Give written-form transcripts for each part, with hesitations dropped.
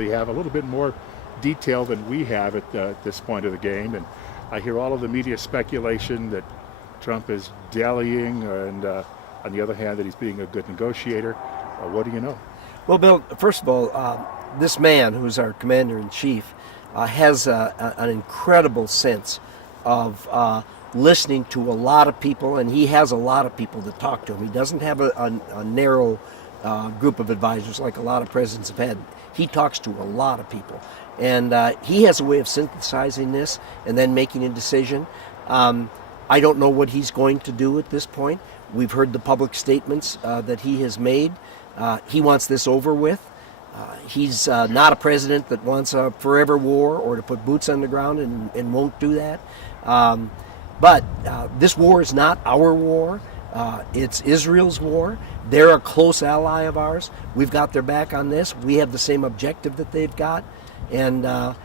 You have a little bit more detail than we have at this point of the game, and I hear all of the media speculation that Trump is dallying, and on the other hand, that he's being a good negotiator. What do you know? Well, Bill, first of all, this man, who's our commander-in-chief, has an incredible sense of listening to a lot of people, and he has a lot of people to talk to him. He doesn't have a narrow group of advisors like a lot of presidents have had. He talks to a lot of people, and he has a way of synthesizing this and then making a decision. I don't know what he's going to do at this point. We've heard the public statements that he has made. He wants this over with. He's not a president that wants a forever war or to put boots on the ground and won't do that. But this war is not our war. It's Israel's war. They're a close ally of ours. We've got their back on this. We have the same objective that they've got. And the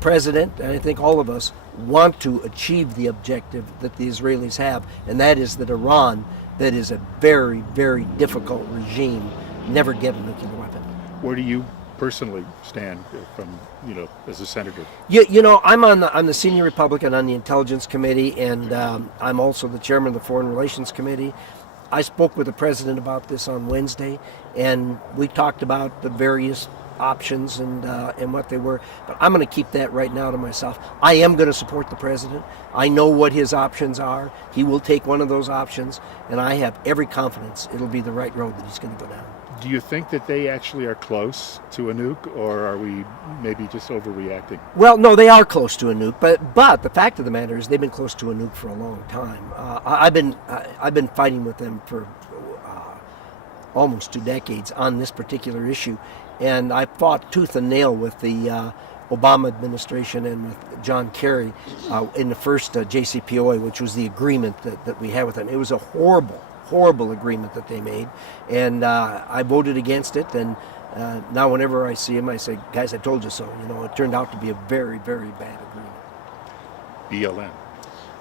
president, and I think all of us, want to achieve the objective that the Israelis have, and that is that Iran, that is a very, very difficult regime, never get a nuclear weapon. Where do you personally stand from, as a senator? I'm the senior Republican on the Intelligence Committee, and I'm also the chairman of the Foreign Relations Committee. I spoke with the president about this on Wednesday, and we talked about the various options and what they were. But I'm going to keep that right now to myself. I am going to support the president. I know what his options are. He will take one of those options, and I have every confidence it'll be the right road that he's going to go down. Do you think that they actually are close to a nuke, or are we maybe just overreacting? Well, no, they are close to a nuke, but the fact of the matter is they've been close to a nuke for a long time. I've been fighting with them for almost 2 decades on this particular issue, and I fought tooth and nail with the Obama administration and with John Kerry in the first JCPOA, which was the agreement that we had with them. It was a horrible agreement that they made, and I voted against it, and now whenever I see him I say, guys, I told you so. It turned out to be a very, very bad agreement.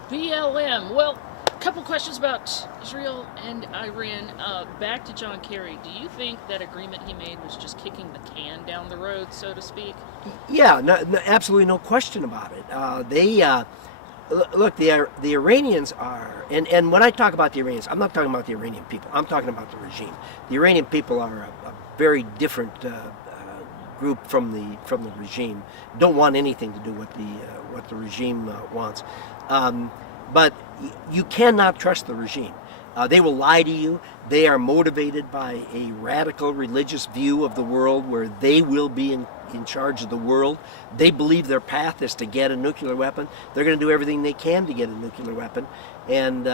BLM. Well, a couple questions about Israel and Iran. Back to John Kerry. Do you think that agreement he made was just kicking the can down the road, so to speak? Yeah, absolutely no question about it. Look, the Iranians are, and when I talk about the Iranians, I'm not talking about the Iranian people. I'm talking about the regime. The Iranian people are a very different group from the regime. Don't want anything to do with what the regime wants. But you cannot trust the regime. They will lie to you. They are motivated by a radical religious view of the world where they will be in charge of the world. They believe their path is to get a nuclear weapon. They're going to do everything they can to get a nuclear weapon, and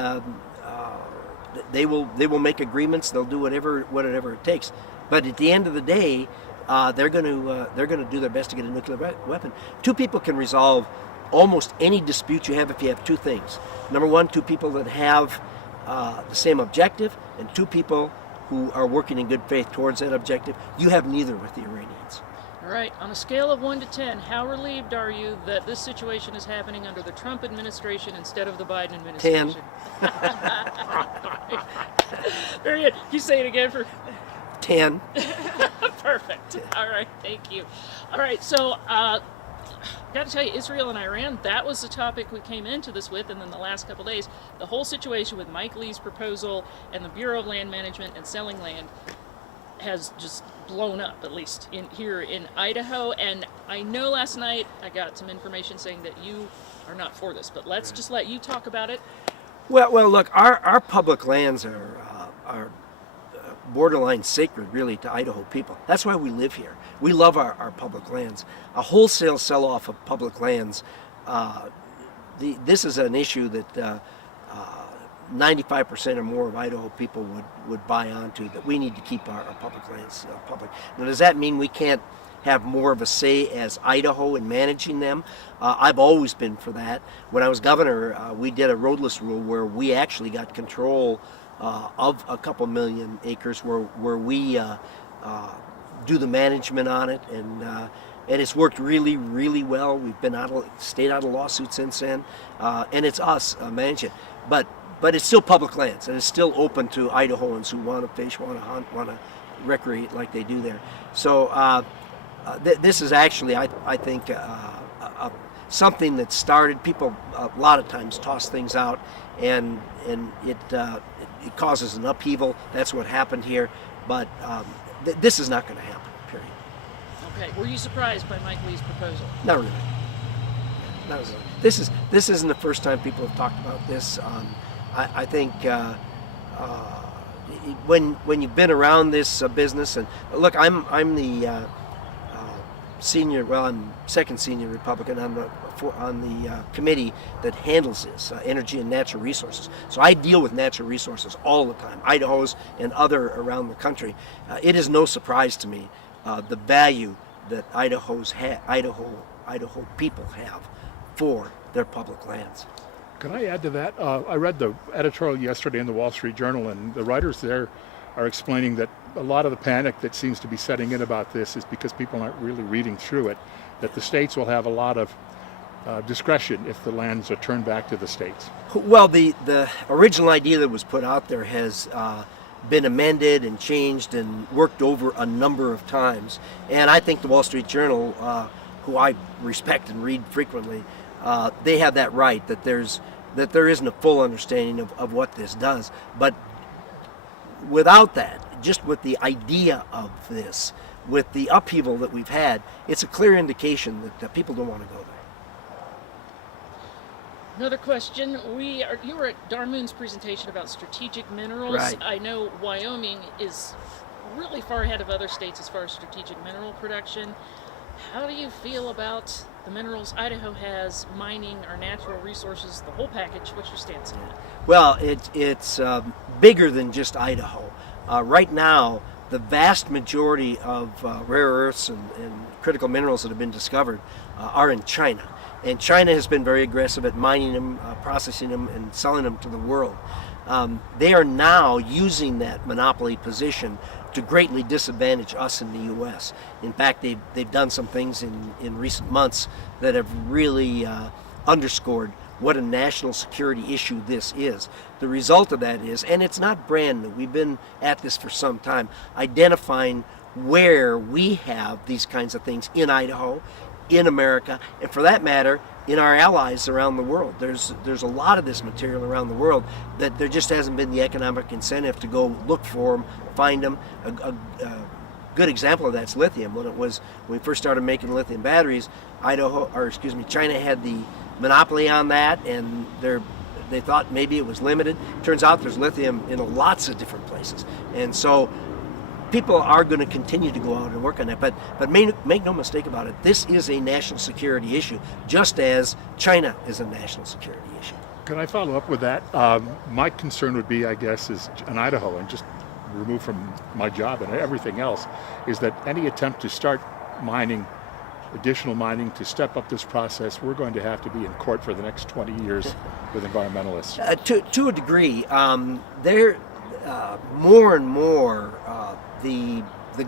they will make agreements. They'll do whatever it takes. But at the end of the day, they're going to do their best to get a nuclear weapon. Two people can resolve almost any dispute you have if you have two things. Number one, two people that have the same objective, and two people who are working in good faith towards that objective. You have neither with the Iranians. All right, on a scale of 1 to 10, how relieved are you that this situation is happening under the Trump administration instead of the Biden administration? 10. Very good. You say it again for 10. Perfect. All right, thank you. All right, so got to tell you, Israel and Iran, that was the topic we came into this with, and then the last couple days, the whole situation with Mike Lee's proposal and the Bureau of Land Management and selling land has just blown up, at least here in Idaho. And I know last night I got some information saying that you are not for this, but let's just let you talk about it. Well, look, our public lands are borderline sacred, really, to Idaho people. That's why we live here. We love our public lands. A wholesale sell-off of public lands, this is an issue that 95% or more of Idaho people would buy onto, that we need to keep our public lands public. Now, does that mean we can't have more of a say as Idaho in managing them? I've always been for that. When I was governor, we did a roadless rule where we actually got control of a couple million acres where we do the management on it, and it's worked really, really well. We've been stayed out of lawsuits since then, and it's us managing it. But it's still public lands, and it's still open to Idahoans who want to fish, want to hunt, want to recreate like they do there. So this is actually, I think, something that started. People a lot of times toss things out, and it causes an upheaval. That's what happened here. But this is not going to happen. Period. Okay. Were you surprised by Mike Lee's proposal? Not really. Not really. This isn't the first time people have talked about this. I think when you've been around this business, and look, I'm the senior. Well, I'm second senior Republican on the committee that handles this, energy and natural resources. So I deal with natural resources all the time, Idaho's and other around the country. It is no surprise to me the value that Idaho people have for their public lands. Can I add to that? I read the editorial yesterday in the Wall Street Journal, and the writers there are explaining that a lot of the panic that seems to be setting in about this is because people aren't really reading through it, that the states will have a lot of discretion if the lands are turned back to the states. Well, the original idea that was put out there has been amended and changed and worked over a number of times. And I think the Wall Street Journal, who I respect and read frequently, they have that right, that there isn't a full understanding of what this does. But without that, just with the idea of this, with the upheaval that we've had, it's a clear indication that people don't want to go there. Another question. You were at Darmoon's presentation about strategic minerals. Right. I know Wyoming is really far ahead of other states as far as strategic mineral production. How do you feel about the minerals Idaho has, mining, our natural resources, the whole package? What's your stance on that? Well, it's bigger than just Idaho. Right now, the vast majority of rare earths and critical minerals that have been discovered are in China. And China has been very aggressive at mining them, processing them, and selling them to the world. They are now using that monopoly position to greatly disadvantage us in the U.S. In fact, they've done some things in recent months that have really underscored what a national security issue this is. The result of that is, and it's not brand new, we've been at this for some time, identifying where we have these kinds of things in Idaho, in America, and for that matter, in our allies around the world. There's a lot of this material around the world that there just hasn't been the economic incentive to go look for them, find them. A good example of that's lithium. When we first started making lithium batteries, China had the monopoly on that, and they thought maybe it was limited. Turns out there's lithium in lots of different places, and so people are going to continue to go out and work on that, but make no mistake about it, this is a national security issue, just as China is a national security issue. Can I follow up with that? My concern would be, I guess, is in Idaho, and just removed from my job and everything else, is that any attempt to start mining, additional mining, to step up this process, we're going to have to be in court for the next 20 years with environmentalists. To a degree, they're more and more the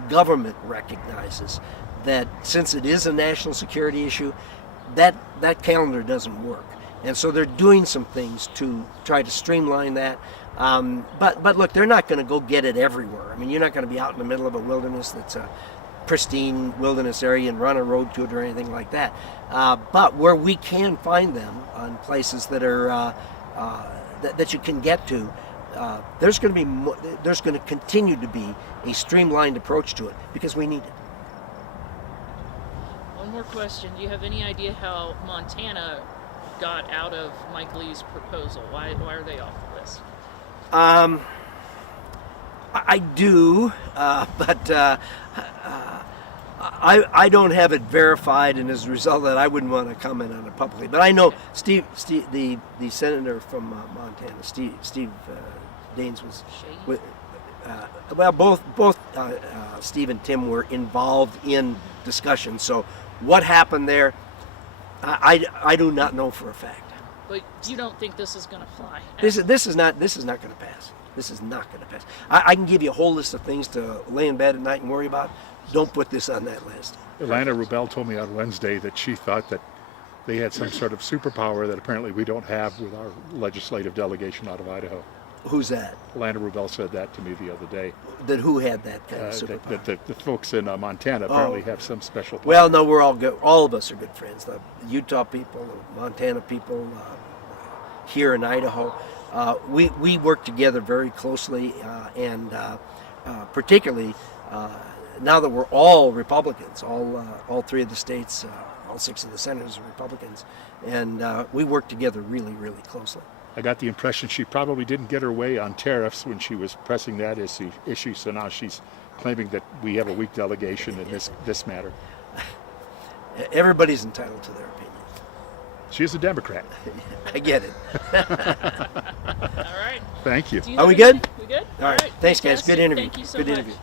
government recognizes that since it is a national security issue, that calendar doesn't work, and so they're doing some things to try to streamline that. But look, they're not going to go get it everywhere. I mean, you're not going to be out in the middle of a wilderness that's a pristine wilderness area and run a road to it or anything like that. But where we can find them in places that are that you can get to, there's going to continue to be a streamlined approach to it because we need it. One more question. Do you have any idea how Montana got out of Mike Lee's proposal? Why are they off the list? I do, but I don't have it verified, and as a result of that, I wouldn't want to comment on it publicly. But I know Steve the senator from Montana, Steve Daines was. Both Steve and Tim were involved in discussions. So what happened there, I do not know for a fact. But you don't think this is going to fly? This is not going to pass. This is not going to pass. I can give you a whole list of things to lay in bed at night and worry about. Don't put this on that list. Ilana Rubel told me on Wednesday that she thought that they had some sort of superpower that apparently we don't have with our legislative delegation out of Idaho. Who's that? Lana Rubel said that to me the other day. That who had that kind of That, superpower? that the folks in Montana apparently have some special power. Well, no, we're all good. All of us are good friends. The Utah people, the Montana people, here in Idaho, we work together very closely, and particularly now that we're all Republicans, all three of the states, all six of the senators are Republicans, and we work together really, really closely. I got the impression she probably didn't get her way on tariffs when she was pressing that issue, so now she's claiming that we have a weak delegation in this matter. Everybody's entitled to their opinion. She's a Democrat. I get it. All right. Thank you. Do you Are have we good? anything? We good? All right. Thanks, guys. Good Fantastic. interview. Thank you so Good much. interview.